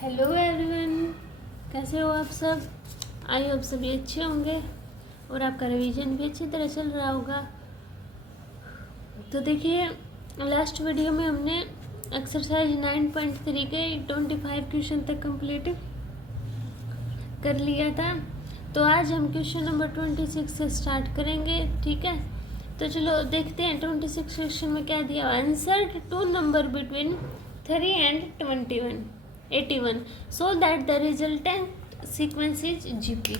Hello everyone, कैसे हो आप सब। आई होप सभी अच्छे होंगे और आपका रिवीजन भी अच्छी तरह चल रहा होगा। तो देखिए, लास्ट वीडियो में हमने एक्सरसाइज 9.3 के 25 क्वेश्चन तक कंप्लीट कर लिया था। तो आज हम क्वेश्चन नंबर 26 से स्टार्ट करेंगे, ठीक है। तो चलो देखते हैं 26 क्वेश्चन में क्या दिया हुआ। Insert two number between 3 and 81 so that the resultant sequence is GP.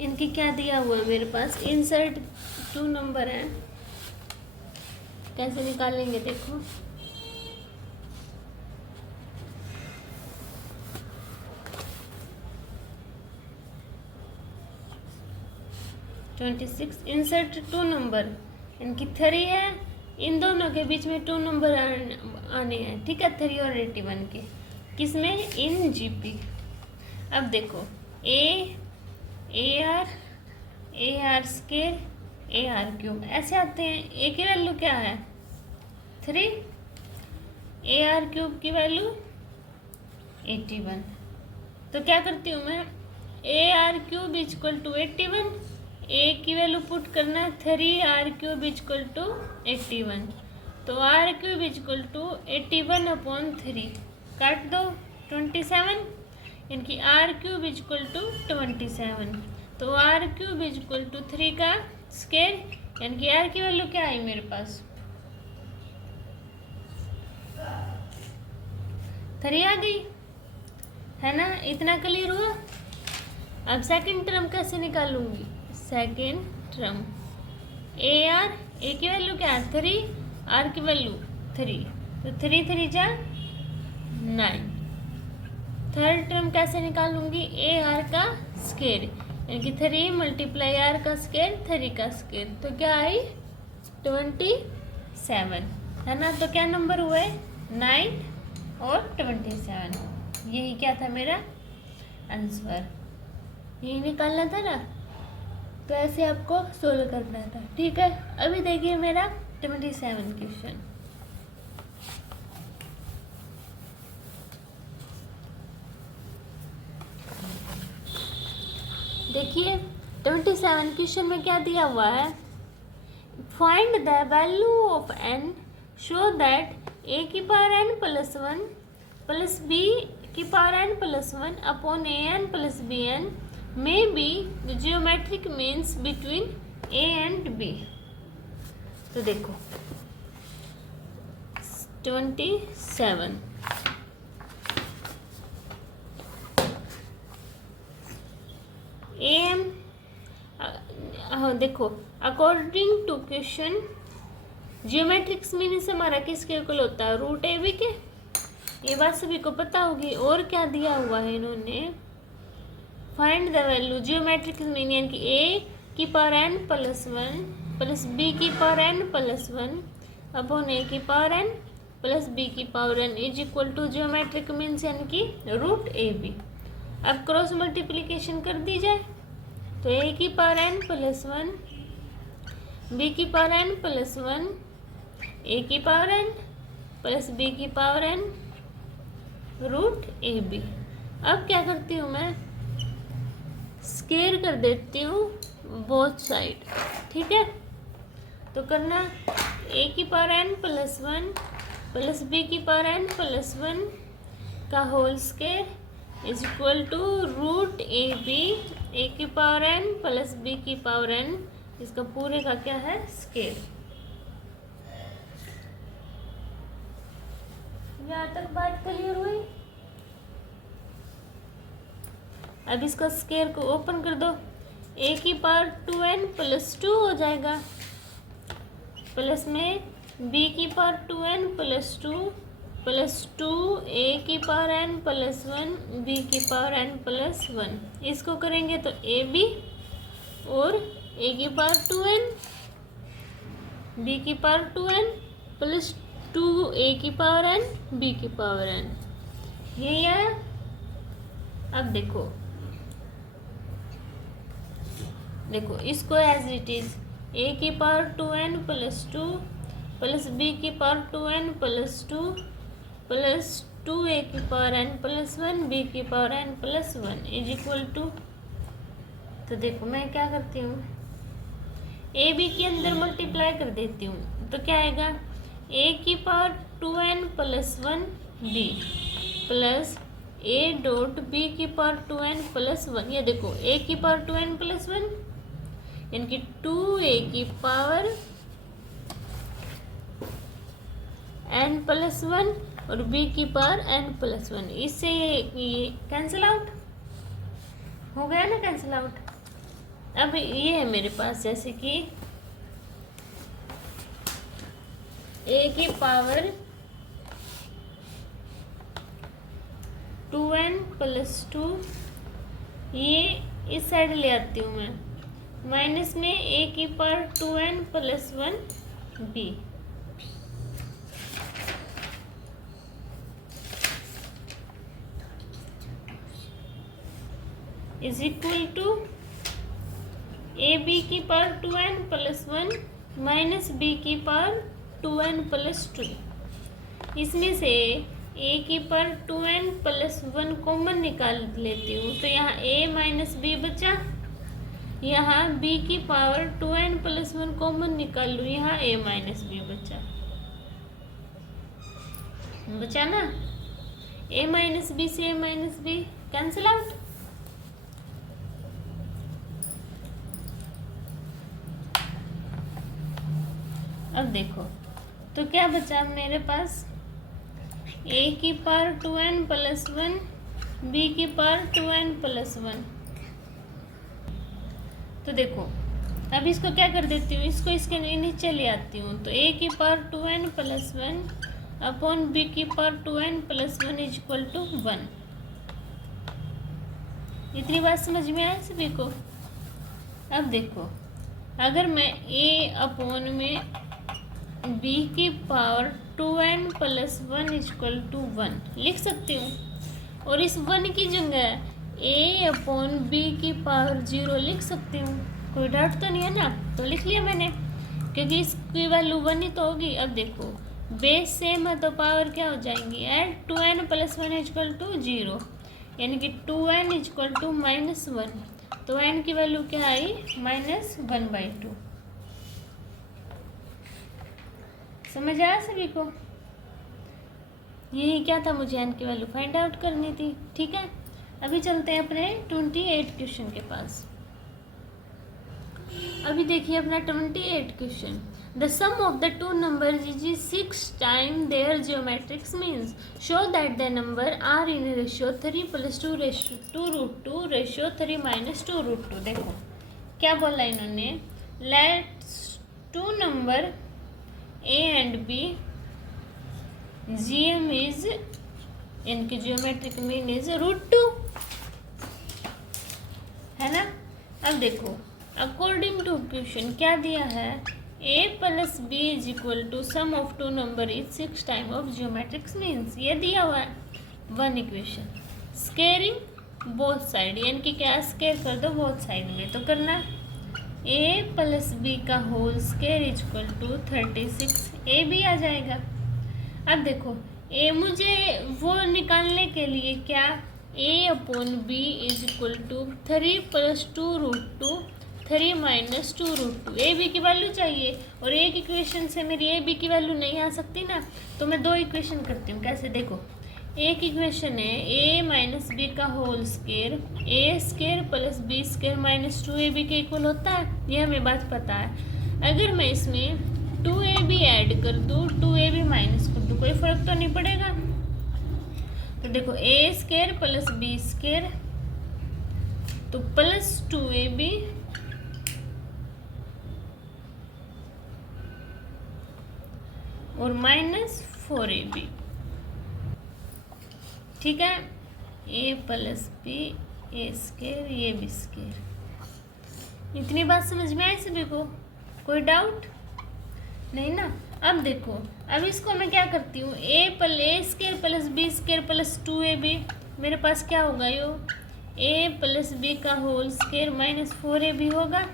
इनकी क्या दिया हुआ है मेरे पास। इंसर्ट टू नंबर है, कैसे निकालेंगे देखो। इंसर्ट टू नंबर, इनकी 3 है, इन दोनों के बीच में 2 नंबर आने हैं, ठीक है। 3 और 81 के किसमें, इन जीपी। अब देखो A R square A R cube ऐसे आते हैं। ए की वैल्यू क्या है 3, ए आर क्यूब की वैल्यू 81। तो क्या करती हूँ मैं, A R cube is equal to 81, A की वैल्यू पुट करना है 3 आर क्यूब इजक्वल टू 81। तो R cube is equal to 81 upon 3 काट दो 27, इनकी आर क्यूब इजक्वल टू 27। तो आर क्यूब इजक्वल टू 3 का स्केयर, यानी कि आर की वैल्यू क्या आई मेरे पास 3 आ गई है ना। इतना क्लियर हुआ। अब सेकंड टर्म कैसे निकालूंगी। सेकंड टर्म ए की वैल्यू क्या है 3, आर की वैल्यू 3, तो 3 3 जा 9। थर्ड टर्म कैसे निकालूंगी, ए आर का स्केयर, यानी कि 3 मल्टीप्लाई आर का स्केयर 3 का स्केयर, तो क्या आई 27 है ना। तो क्या नंबर हुए 9 और 27, यही क्या था मेरा आंसर, यही निकालना था ना। तो ऐसे आपको सोल्व करना था, ठीक है। अभी देखिए मेरा 27 क्वेश्चन। देखिए 27 क्वेश्चन में क्या दिया हुआ है। Find the value of n show that a की power N plus 1 plus B की power N plus 1 upon a n plus b n may be the geometric means between a and b. तो देखो 27 m, देखो according to question geometrics meaning हमारा किसके इक्वल होता है, रूट ए बी के। ये बात सभी को पता होगी। और क्या दिया हुआ है इन्होंने, find the value geometrics meaning, यानी कि ए की power N plus 1 plus B की power N plus 1 upon A की पावर एन प्लस बी की power N is equal to geometric means यानी कि रूट ए बी। अब क्रॉस मल्टीप्लिकेशन कर दी जाए तो ए की पावर एन प्लस 1 बी की पावर एन प्लस 1 ए की पावर एन प्लस बी की पावर एन रूट ए बी। अब क्या करती हूँ मैं, स्केयर कर देती हूँ बोथ साइड, ठीक है। तो करना ए की power N plus 1 plus B की पावर एन प्लस 1 का whole square is equal to root A b, a की पावर एन प्लस बी की पावर एन, इसका पूरे का क्या है स्केयर। यहाँ तक बात क्लियर हुई। अब इसका स्केयर को ओपन कर दो, ए की पावर 2n प्लस 2 हो जाएगा, प्लस में बी की पावर 2n प्लस 2 प्लस 2 ए की पावर एन प्लस 1 बी की पावर एन प्लस 1। इसको करेंगे तो ए बी और ए की पावर 2n बी की पावर 2n प्लस 2 ए की पावर एन बी की पावर एन, यही है। अब देखो इसको एज इट इज ए की power 2n plus 2 plus B की power 2n plus 2 plus 2a की पावर n प्लस 1 b की power n plus 1 is equal to, तो देखो मैं क्या करती हूँ, ए बी के अंदर मल्टीप्लाई कर देती हूँ, तो क्या आएगा a की power 2n plus 1 b plus a dot b की पावर 2n प्लस 1। ये देखो a की पावर 2n प्लस 1 यानी कि 2a की पावर n प्लस 1 और b की पावर n प्लस 1। इससे ये कैंसिल आउट हो गया ना, कैंसिल आउट। अब ये है मेरे पास जैसे कि a की पावर 2n प्लस 2, ये इस साइड ले आती हूँ मैं, माइनस में a की power 2n plus 1 b is equal to A B की power 2n plus 1 minus b की पावर 2n प्लस 2। इसमें से a की पावर 2n प्लस 1 कॉमन निकाल लेती हूँ, तो यहाँ a माइनस बी बचा, यहाँ b की पावर 2n प्लस 1 कॉमन निकाल लूँ, यहाँ a माइनस बी बचा ना, a माइनस बी से a minus B cancel out. अब देखो तो क्या बचा मेरे पास, a की पावर 2n प्लस 1 b की पावर 2n प्लस 1। तो देखो अब इसको क्या कर देती हूँ, इसको इसके नीचे ले आती हूँ, तो a की power 2n plus 1 upon b की power 2n plus 1 is equal to 1। इतनी बात समझ में आए सभी को। अब देखो अगर मैं a अपॉन में b की power 2n plus 1 equal to 1 लिख सकती हूँ, और इस 1 की जगह a अपॉन b की पावर 0 लिख सकती हूँ। कोई डाउट तो नहीं है ना, तो लिख लिया मैंने, क्योंकि इसकी वैल्यू 1 ही तो होगी। अब देखो बेस सेम है तो पावर क्या हो जाएंगी, add 2n plus 1 equal to 0, यानी कि 2n इक्वल टू माइनस 1, तो n की वैल्यू क्या आई, -1/2। समझ आया सभी को। यही क्या था, मुझे n की वैल्यू फाइंड आउट करनी थी। ठीक है, अभी चलते हैं अपने 28 क्वेश्चन के पास। अभी देखिए अपना 28 question, the sum of the two numbers is 6 time their geometrics means show that the number are in ratio 3 + 2 ratio 3 - 2 √2। देखो क्या बोला इन्होंने, let's two number a and b GM is, इनकी जियोमेट्रिक मीन इज √2, है ना। अब देखो according to question क्या दिया है, a + b is equal to sum of two number is 6 time of geometrics means, ये दिया हुआ है 1 इक्वेशन। स्केयरिंग बोथ साइड, यानी कि क्या स्केयर कर दो बोथ साइड में, तो करना a + b का whole square is equal to 36 a भी आ जाएगा। अब देखो a मुझे वो निकालने के लिए क्या, a upon b is equal to 3 + 2 √2 3 - 2 √2। A B की वैल्यू चाहिए, और एक इक्वेशन से मेरी ए बी की वैल्यू नहीं आ सकती ना, तो मैं 2 इक्वेशन करती हूँ। कैसे, देखो एक इक्वेशन है a माइनस बी का whole square, a square plus b square minus 2ab के इक्वल होता है, ये हमें बात पता है। अगर मैं इसमें 2ab ऐड कर दूँ, 2ab माइनस कर दूँ, कोई फर्क तो नहीं पड़ेगा। तो देखो a square plus b square, तो प्लस 2ab और माइनस 4ab। ठीक है, a + b a स्केयर ये b स्केयर। इतनी बात समझ में आई सभी को, कोई डाउट नहीं ना। अब देखो अब इसको मैं क्या करती हूँ, a square plus b square plus 2ab, मेरे पास क्या होगा, यो a + b का होल स्केयर माइनस 4ab होगा,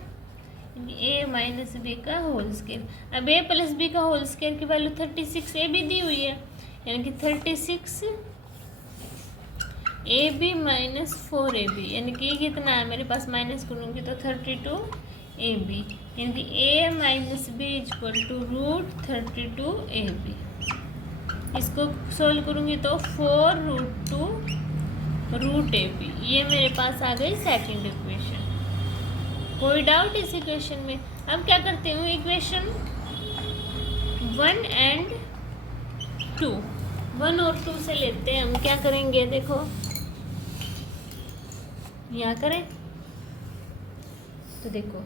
a माइनस b का होल स्केयर। अब a + b का होल स्केयर की वैल्यू 36 a भी दी हुई है, यानी कि 36 ए बी माइनस 4ab, यानी कि कितना है मेरे पास, माइनस करूँगी तो 32ab, यानी कि a minus B equal to √32ab। इसको सोल्व करूँगी तो 4√2√ab, ये मेरे पास आ गई सेकंड इक्वेशन। कोई डाउट इस इक्वेशन में? अब क्या करते हूँ, इक्वेशन 1 and 2, 1 और 2 से लेते हैं हम। क्या करेंगे, देखो यहाँ करें तो देखो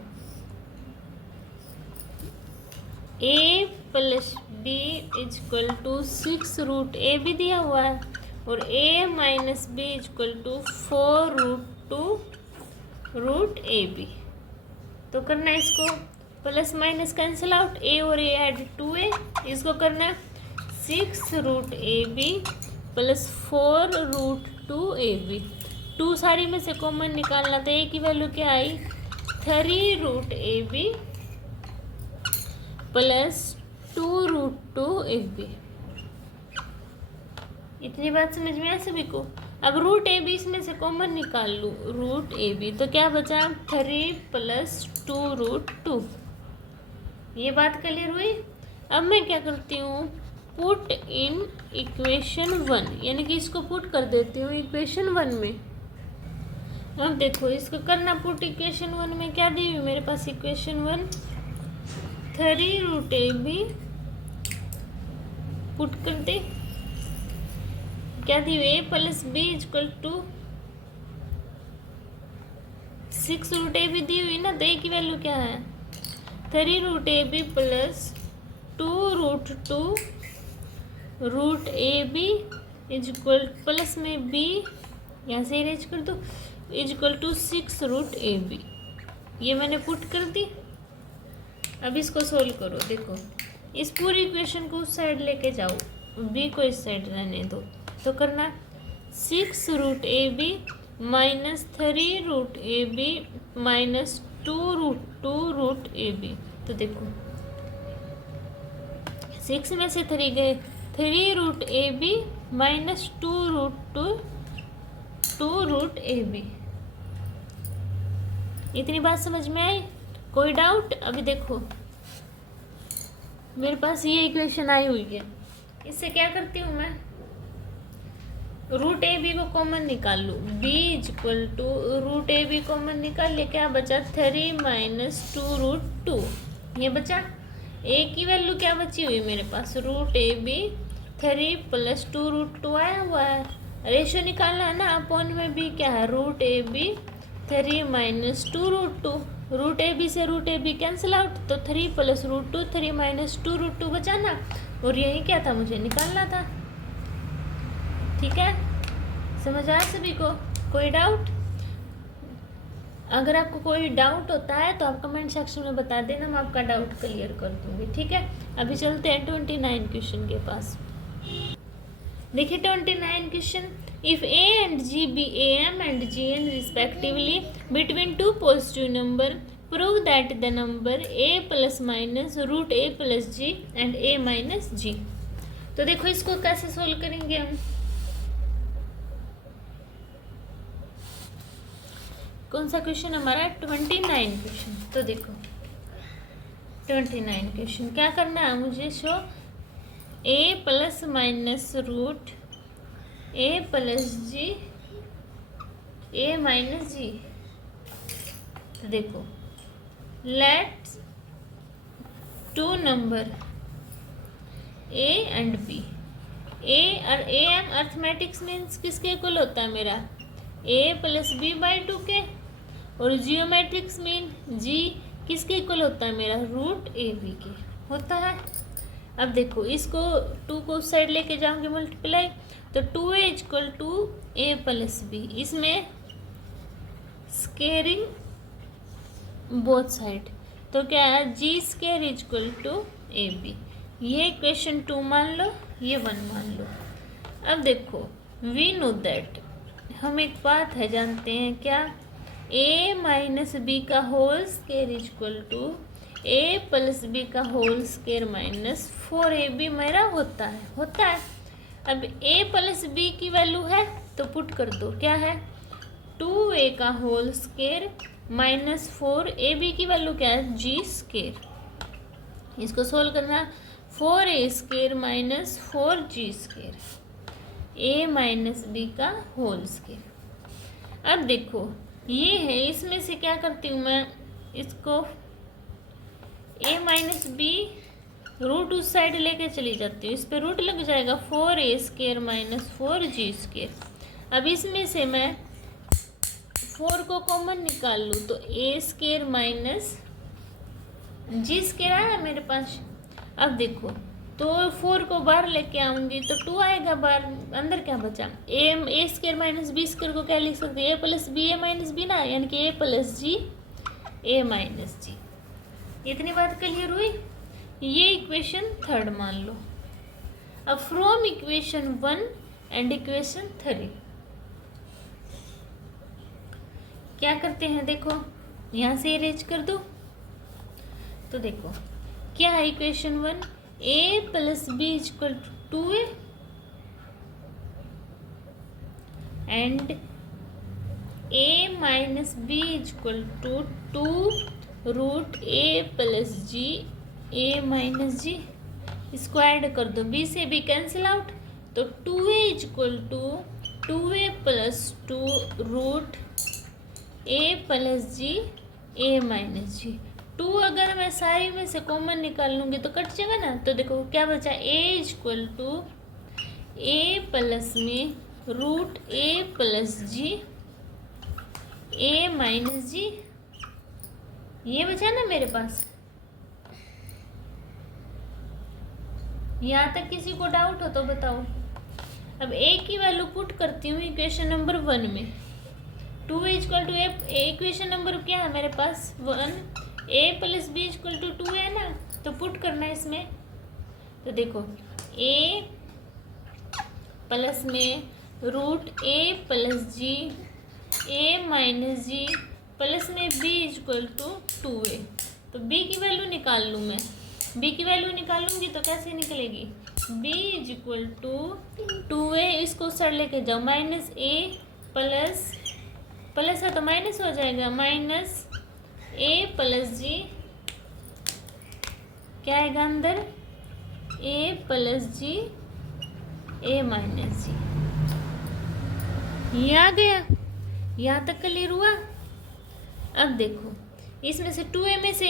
a plus B equal to 6√ab दिया हुआ है, और a minus B equal to 4√2√ab। तो करना है इसको plus minus cancel out, a और a ऐड 2a, इसको करना है 6√ab प्लस 4√2ab। 2 सारी में से कॉमन निकालना था, a की वैल्यू क्या आई 3√ab प्लस 2√2ab। इतनी बात समझ में आया सभी को? अब √ab इसमें से कॉमन निकाल लूँ, √ab तो क्या बचा 3 प्लस 2√2। ये बात क्लियर हुई? अब मैं क्या करती हूँ, पुट इन इक्वेशन 1, यानी कि इसको पुट कर देती हूँ इक्वेशन 1 में। अब देखो इसको करना पुट इक्वेशन 1 में, क्या दी हुई मेरे पास इक्वेशन 1, 3√ab पुट कर दे, क्या दी हुई a plus B equal to 6√ab दी हुई ना, तो a की वैल्यू क्या है 3√ab plus 2√2√ab equal plus में b, यहाँ से इरेज कर दो, इक्वल टू 6√ab। ये मैंने पुट कर दी। अब इसको सोल्व करो, देखो इस पूरी इक्वेशन को उस साइड लेके जाओ, b को इस साइड रहने दो, तो करना 6√ab minus 3√ab minus 2√2√ab। तो देखो 6 में से 3 गए, 3√ab माइनस 2√2√ab। इतनी बात समझ में आई? कोई डाउट? अभी देखो मेरे पास ये इक्वेशन आई हुई है, इससे क्या करती हूँ मैं, √ab को कॉमन निकाल लूँ, b equal to √ab common निकाल ले, क्या बचा 3 माइनस 2√2, ये बचा। a की वैल्यू क्या बची हुई मेरे पास, √ab 3 प्लस 2√2 आया हुआ है, रेशियो निकालना है ना, अपॉन में b क्या है √ab 3 माइनस 2√2, √ab से √ab कैंसिल आउट, तो 3 प्लस √2 3 माइनस 2√2 बचाना, और यही क्या था मुझे निकालना था। ठीक है, समझ आया सभी को? कोई डाउट? अगर आपको कोई डाउट होता है तो आप कमेंट सेक्शन में बता देना, मैं आपका डाउट क्लियर कर दूंगी। ठीक है, अभी चलते हैं 29 क्वेश्चन के पास। देखिए 29 question, if a and g be am and gn respectively between two positive number, prove that the number a plus minus √a plus g and a minus g। तो देखो इसको कैसे सोल्व करेंगे हम, कौन सा क्वेश्चन हमारा 29 क्वेश्चन। तो देखो 29 क्वेश्चन क्या करना है मुझे, show a plus minus root a plus ji a minus g. तो देखो let's two number a and b, a और a एम अर्थमेटिक्स मीन्स किसके इक्वल होता है मेरा, a प्लस बी बाई 2 के, और जियोमेट्रिक्स मीन g किसके इक्वल होता है मेरा, √ab के होता है। अब देखो इसको 2 को उस साइड लेके जाऊंगी मल्टीप्लाई, तो 2a equal to a plus B, इसमें स्केयरिंग बोथ साइड, तो क्या है g square equal to A B. ये इक्वेशन 2 मान लो, ये 1 मान लो। अब देखो वी नो दैट, हम एक बात है जानते हैं क्या, a माइनस बी का whole square equal to a plus B का होल स्केयर माइनस 4ab मेरा होता है। अब a प्लस बी की वैल्यू है तो पुट कर दो, क्या है 2a का होल स्क्वायर माइनस 4ab की वैल्यू क्या है g स्क्वायर। इसको सोल्व करना 4a square minus 4g square a minus b का होल स्क्वायर। अब देखो ये है, इसमें से क्या करती हूँ मैं, इसको a माइनस b रूट उस साइड लेके चली जाती हूँ, इस पे रूट लग जाएगा 4a square minus 4g square. अब इसमें से मैं 4 को कॉमन निकाल लूँ तो a square minus g square आया मेरे पास। अब देखो तो 4 को बाहर लेके आऊँगी तो 2 आएगा बाहर, अंदर क्या बचा a square minus b square को क्या लिख सकते हैं a plus b a minus b ना, यानी कि a plus g a minus g. इतनी बात क्लियर हुई। ये इक्वेशन थर्ड मान लो। अब फ्रॉम इक्वेशन 1 एंड इक्वेशन 3 क्या करते हैं, देखो यहाँ से इरेज कर दो। तो देखो क्या है equation 1, a plus B equal to 2a and a minus B equal to 2 root a plus ji a minus g. इसको ऐड कर दो, b से b कैंसिल आउट, तो 2a equal to 2a plus 2 root a plus ji a minus g. 2 अगर मैं सारी में से कॉमन निकाल लूँगी तो कट जाएगा ना। तो देखो क्या बचा a equal to a plus में root a plus ji a minus g, ये बचा ना मेरे पास। यहाँ तक किसी को डाउट हो तो बताओ। अब a की वैल्यू पुट करती हूँ इक्वेशन नंबर 1 में, 2 equal to A, equation number क्या है मेरे पास 1, a plus B equal to 2 है ना, तो पुट करना है इसमें। तो देखो a प्लस में root a plus ji a minus G plus में b इक्वल टू 2a। तो b की वैल्यू निकाल लूँ मैं, b की वैल्यू निकालूंगी तो कैसे निकलेगी, b is equal to 2a, इसको सर लेके जाओ, माइनस a प्लस है तो माइनस हो जाएगा, माइनस a प्लस जी क्या आएगा अंदर a plus ji a minus g. ये आ गया, यहाँ तक क्लियर हुआ। अब देखो इसमें से 2a में से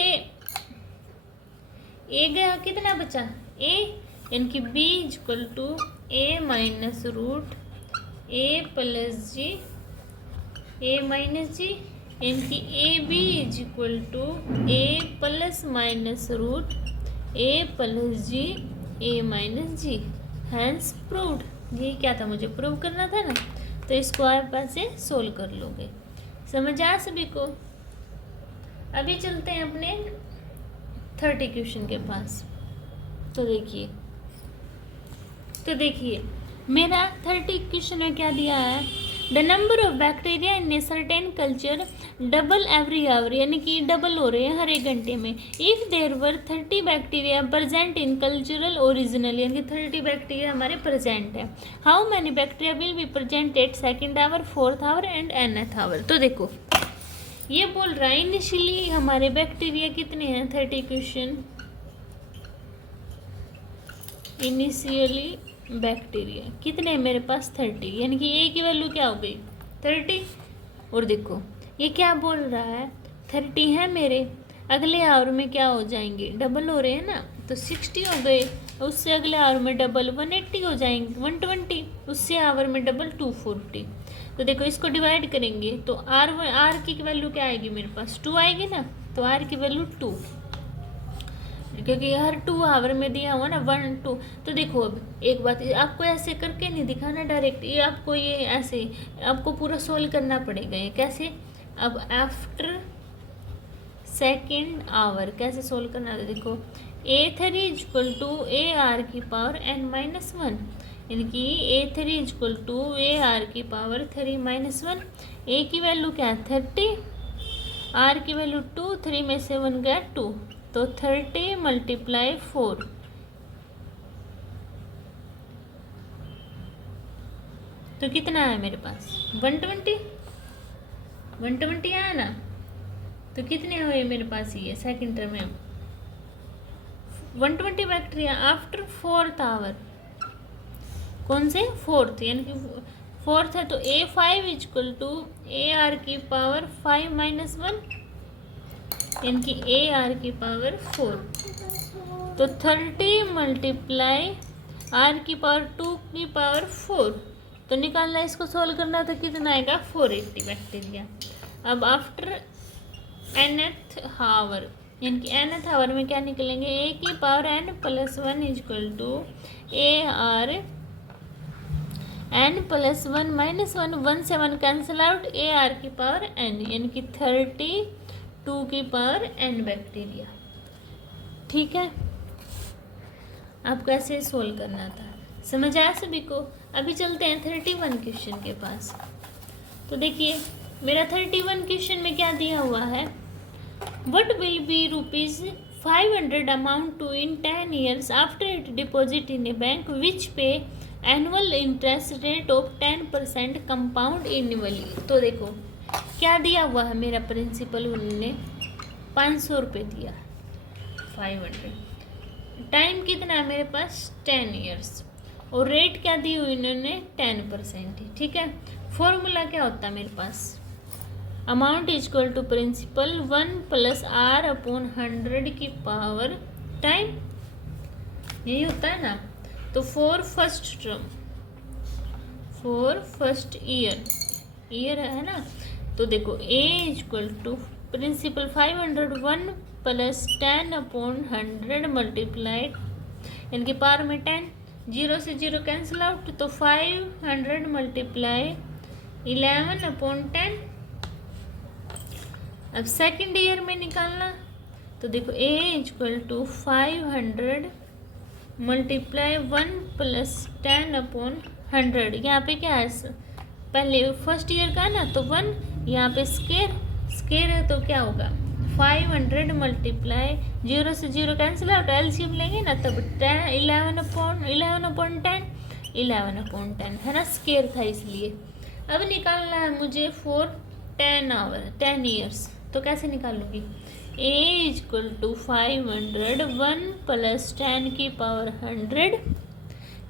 a गया, कितना बचा a, यानी कि b equal to a minus root a plus ji a minus g, यानी कि a b is equal to a plus minus root a plus ji a minus g. Hence proved. ये क्या था, मुझे प्रूव करना था ना, तो इसको आप पास से सोल्व कर लोगे। समझ आ सभी को। अभी चलते हैं अपने 30 क्वेश्चन के पास। तो देखिए मेरा 30 क्वेश्चन में क्या दिया है, the number of bacteria in a certain culture double every hour, यानी कि डबल हो रहे हैं हर एक घंटे में। If there were 30 bacteria present in cultural original, यानी कि 30 बैक्टीरिया हमारे प्रेजेंट है। How many bacteria will be present at second hour, fourth hour and nth hour. तो देखो ये बोल रहा है इनिशियली हमारे बैक्टीरिया कितने हैं, 30 क्वेश्चन। इनिशियली बैक्टीरिया कितने हैं मेरे पास 30, यानी कि ए की वैल्यू क्या हो गई 30। और देखो ये क्या बोल रहा है 30 है मेरे, अगले आवर में क्या हो जाएंगे, डबल हो रहे हैं ना, तो 60 हो गए, उससे अगले आवर में डबल 180 हो जाएंगे, 120, उससे आवर में डबल 240। तो देखो इसको डिवाइड करेंगे तो आर की वैल्यू क्या आएगी मेरे पास 2 आएगी ना, तो आर की वैल्यू 2, क्योंकि हर 2 आवर में दिया हुआ ना 1 2। तो देखो अब एक बात, आपको ऐसे करके नहीं दिखाना डायरेक्ट, ये आपको ये ऐसे आपको पूरा सोल्व करना पड़ेगा। ये कैसे, अब आफ्टर सेकेंड आवर कैसे सोल्व करना है, देखो A3 equal to A R की पावर n-1, यानी कि A3 equal to A R की पावर 3-1। ए की वैल्यू क्या है 30, आर की वैल्यू 2, 3 में से 1 गया 2, तो 30 × 4 तो कितना है मेरे पास 120 आया ना। तो कितने हुए मेरे पास ये सेकंड टर्म में 120 बैक्टीरिया आफ्टर 4th आवर। कौन से 4th, यानी कि 4th है तो A5 इक्वल टू AR की पावर 5 - 1 यानी कि AR की पावर 4। तो 30 मल्टीप्लाई R की पावर 2 की पावर 4। तो निकालना, इसको सोल्व करना, तो कितना आएगा 480 बैक्टीरिया। अब आफ्टर nth हावर, यानी कि nth हावर में क्या निकलेंगे, A की power n + 1 equal to AR n + 1 - 1 1 से 1 कैंसिल आउट, AR की पावर n यानी कि 32 की पावर n बैक्टीरिया। ठीक है, आपको ऐसे सोल्व करना था। समझ आया सभी को। अभी चलते हैं 31 क्वेश्चन के पास। तो देखिए मेरा 31 क्वेश्चन में क्या दिया हुआ है, what will be ₹500 amount to in 10 years after it deposit in a bank which pay annual interest rate of 10% compound annually. तो देखो क्या दिया हुआ है, मेरा प्रिंसिपल उन्होंने 500 रुपये दिया, 500, टाइम कितना है मेरे पास 10 years, और रेट क्या दी हुई इन्होंने 10% ही। ठीक है, फॉर्मूला क्या होता है मेरे पास, amount equal to principal 1 + R/100 की पावर टाइम, यही होता है ना। तो for first term, for first year है ना। तो देखो A equal to principal 500 1 + 10/100 multiplied, इनकी पावर में 10, 0 से 0 कैंसिल आउट, तो 500 मल्टीप्लाई 11/10। अब सेकंड ईयर में निकालना, तो देखो A इक्वल टू 500 मल्टीप्लाई 1 + 10/100। यहाँ पे क्या है, पहले फर्स्ट ईयर का ना, तो 1, यहाँ पे स्केयर है तो क्या होगा 500 मल्टीप्लाई 0 से 0 कैंसिल आउट, एलसीएम लेंगे ना, तब 11/10 है ना, स्केयर था इसलिए। अब निकालना है मुझे फॉर 10 ईयर्स, तो कैसे निकालूंगी, A इक्वल टू 500 1 + 10 की पावर 100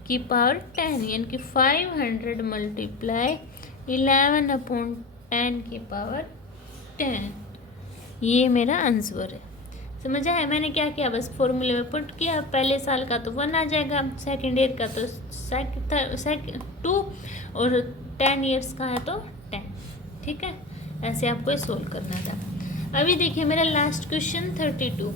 की पावर 10, यानी कि 500 मल्टीप्लाई 11/10 की पावर 10। ये मेरा आंसर है। समझ आया, मैंने क्या किया, बस फॉर्मूले में पुट किया, पहले साल का तो 1 आ जाएगा, सेकेंड ईयर का तो 2, और 10 ईयर्स का है तो 10। ठीक है, ऐसे आपको सोल्व करना था। अभी देखिए मेरा last question 32।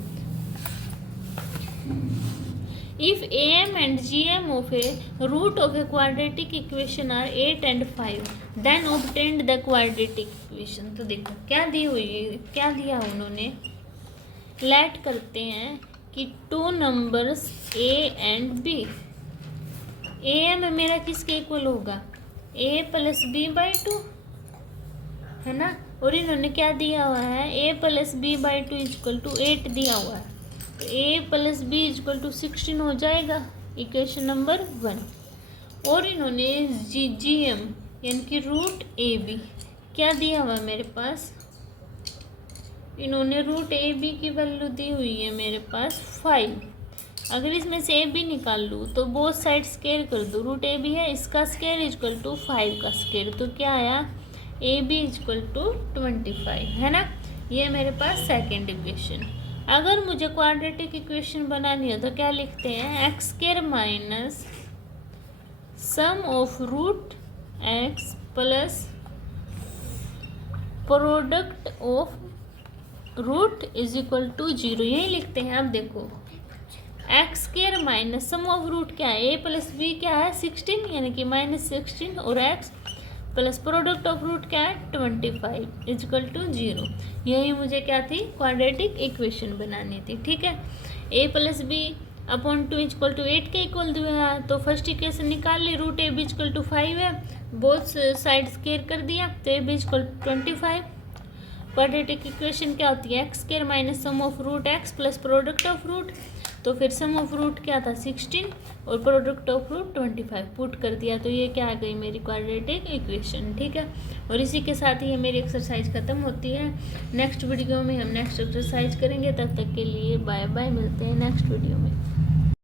If AM and GM of a root of a quadratic equation are 8 and 5, then obtain the quadratic equation। तो देखो क्या दी हुई है, क्या दिया उन्होंने, लेट करते हैं कि 2 numbers A and B, AM मेरा किसके इक्वल होगा, A + B/2 है ना, और इन्होंने क्या दिया हुआ है, A + B/2 = 8 दिया हुआ है, तो A + B = 16 हो जाएगा, इक्वेशन नंबर 1। और इन्होंने GM यानी कि √AB क्या दिया हुआ है मेरे पास, इन्होंने √AB की वैल्यू दी हुई है मेरे पास 5। अगर इसमें से AB निकाल लूँ तो बोथ साइड स्केयर कर दो, √AB है, इसका स्केयर इक्वल टू 5 का स्केयर, तो क्या आया AB इक्वल टू 25 है ना। ये मेरे पास सेकेंड इक्वेशन। अगर मुझे क्वाड्रेटिक इक्वेशन बनानी है तो क्या लिखते हैं, x² minus sum of √x plus product of root is equal to 0, यही लिखते हैं। अब देखो x² minus sum of root क्या है, a + b क्या है 16 यानी कि -16, और x plus product of root क्या है 25 इज इक्वल टू 0। यही मुझे क्या थी, क्वाड्रेटिक इक्वेशन बनानी थी। ठीक है, a + b/2 इक्वल टू 8 के इक्वल दिया, तो फर्स्ट इक्वेशन निकाल ली, √AB इक्वल टू 5 है, बोथ साइड स्केयर कर दिया, तो AB equal to 25। Quadratic equation क्या होती है, x² minus sum of √x plus product of root, तो फिर सम ऑफ रूट क्या था 16 और प्रोडक्ट ऑफ रूट 25 पुट कर दिया, तो ये क्या आ गई मेरी क्वाड्रेटिक इक्वेशन। ठीक है, और इसी के साथ ही मेरी एक्सरसाइज खत्म होती है। नेक्स्ट वीडियो में हम नेक्स्ट एक्सरसाइज करेंगे, तब तक के लिए बाय बाय, मिलते हैं नेक्स्ट वीडियो में।